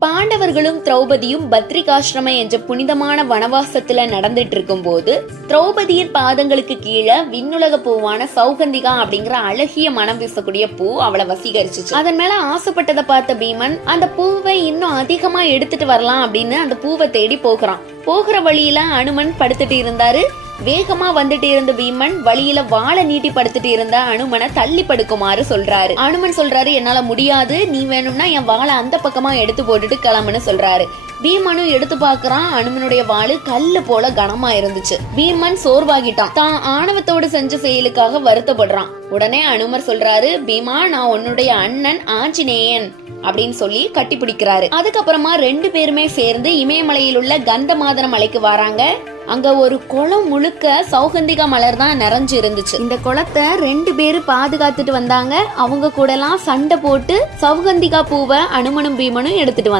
பாண்டவர்களும் திரௌபதியும் பத்ரிகாசிரம என்ற புனிதமான வனவாசத்துல நடந்துட்டு இருக்கும்போது திரௌபதியின் பாதங்களுக்கு கீழே விண்ணுலக பூவான சௌகந்திகா அப்படிங்கிற அழகிய மனம் வீசக்கூடிய பூ அவளை வசீகரிச்சு அதன் மேல ஆசைப்பட்டதை பார்த்த பீமன் அந்த பூவை இன்னும் அதிகமா எடுத்துட்டு வரலாம் அப்படின்னு அந்த பூவை தேடி போகிறான். போகிற வழியில அனுமன் படுத்துட்டு இருந்தாரு. வேகமா வந்துட்டு இருந்த பீமன் வழியில வாழை நீட்டி படுத்துட்டு இருந்த அனுமனை தள்ளி படுக்குமாறு சொல்றாரு. அனுமன் சொல்றாரு என்னால முடியாது. நீ வேணும்னா என் வாளை அந்த பக்கமா எடுத்து போட்டுட்டு கிளம்புன்னு சொல்றாரு. பீமனும் எடுத்து பாக்குறான் அனுமனுடைய வாளு கல்லு போல கனமா இருந்துச்சு. பீமன் சோர்வாகிட்டான். தான் ஆணவத்தோடு செஞ்ச செயலுக்காக வருத்தப்படுறான். உடனே அனுமர் சொல்றாரு பீமா நான் உன்னுடைய அண்ணன் ஆஞ்சநேயன். அப்படின்னு சொல்லி கட்டி பிடிக்கிறாரு அதுக்கப்புறமா ரெண்டு பேருமே சேர்ந்து இமயமலையில் உள்ள கந்தமாதன மலைக்கு வராங்க. அங்க ஒரு குளம் முழுக்க சௌகந்திகா மலர் தான் நிறைஞ்சு இருந்துச்சு இந்த குளத்தை ரெண்டு பேரும் பாதுகாத்துட்டு வந்தாங்க. அவங்க கூட எல்லாம் சண்டை போட்டு சௌகந்திகா பூவை அனுமனும் பீமனும் எடுத்துட்டு வந்தாங்க.